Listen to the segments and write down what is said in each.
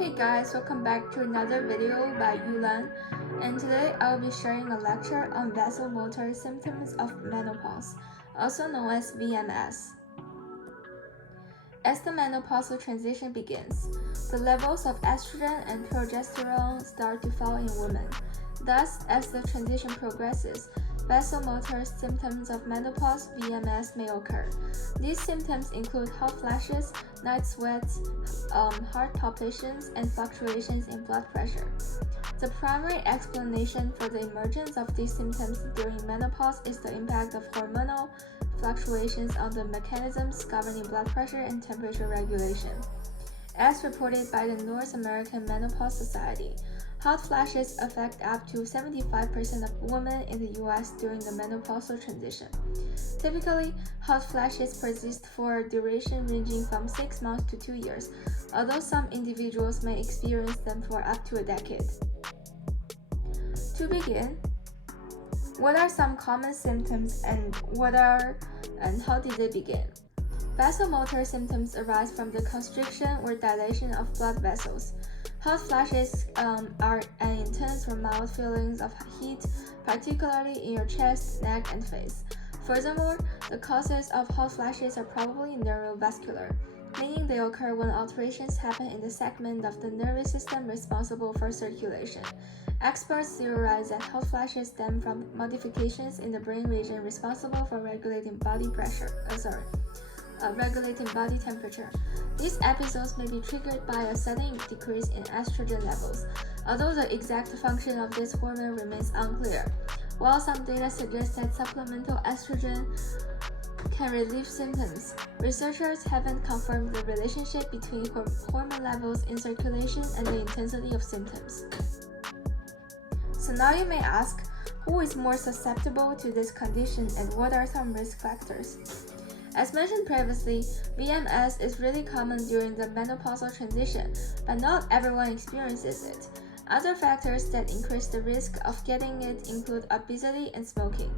Hey guys, welcome back to another video by Yulan, and today I'll be sharing a lecture on Vasomotor Symptoms of Menopause, also known as VMS. As the menopausal transition begins, the levels of estrogen and progesterone start to fall in women. Thus, as the transition progresses, vasomotor symptoms of menopause (VMS) may occur. These symptoms include hot flashes, night sweats, heart palpitations, and fluctuations in blood pressure. The primary explanation for the emergence of these symptoms during menopause is the impact of hormonal fluctuations on the mechanisms governing blood pressure and temperature regulation. As reported by the North American Menopause Society, hot flashes affect up to 75% of women in the US during the menopausal transition. Typically, hot flashes persist for a duration ranging from 6 months to 2 years, although some individuals may experience them for up to a decade. To begin, what are some common symptoms and how did they begin? Vasomotor symptoms arise from the constriction or dilation of blood vessels. Hot flashes are an intense or mild feelings of heat, particularly in your chest, neck, and face. Furthermore, the causes of hot flashes are probably neurovascular, meaning they occur when alterations happen in the segment of the nervous system responsible for circulation. Experts theorize that hot flashes stem from modifications in the brain region responsible for regulating body temperature. These episodes may be triggered by a sudden decrease in estrogen levels, although the exact function of this hormone remains unclear. While some data suggest that supplemental estrogen can relieve symptoms, researchers haven't confirmed the relationship between hormone levels in circulation and the intensity of symptoms. So now you may ask, who is more susceptible to this condition and what are some risk factors? As mentioned previously, VMS is really common during the menopausal transition, but not everyone experiences it. Other factors that increase the risk of getting it include obesity and smoking.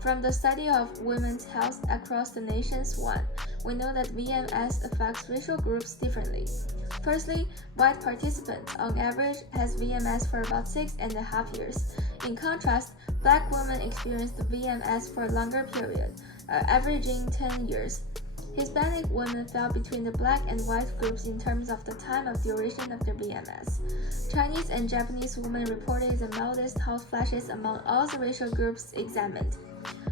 From the study of women's health across the nations, we know that VMS affects racial groups differently. Firstly, white participants on average has VMS for about 6.5 years. In contrast, black women experience the VMS for a longer period, averaging 10 years. Hispanic women fell between the black and white groups in terms of the time of duration of their VMS. Chinese and Japanese women reported the mildest hot flashes among all the racial groups examined.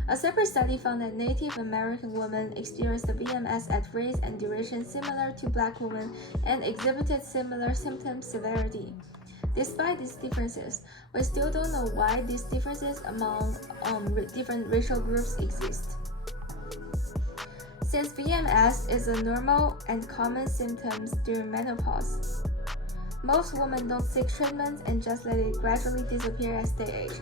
A separate study found that Native American women experienced the VMS at rates and duration similar to black women and exhibited similar symptom severity. Despite these differences, we still don't know why these differences among different racial groups exist. Since VMS is a normal and common symptom during menopause, most women don't seek treatment and just let it gradually disappear as they age.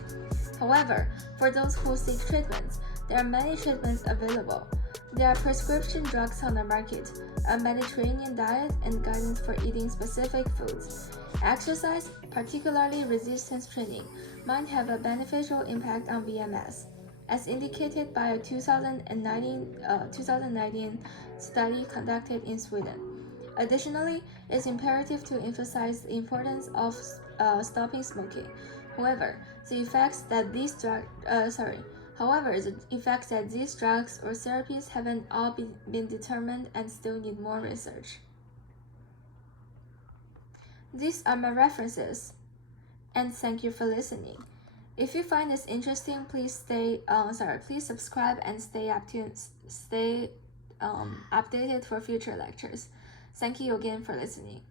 However, for those who seek treatments, there are many treatments available. There are prescription drugs on the market, a Mediterranean diet, and guidance for eating specific foods. Exercise, particularly resistance training, might have a beneficial impact on VMS, as indicated by a 2019 study conducted in Sweden. Additionally, it's imperative to emphasize the importance of stopping smoking. However, the effects that these drugs or therapies haven't all been determined and still need more research. These are my references, and thank you for listening. If you find this interesting, please subscribe and stay updated for future lectures. Thank you again for listening.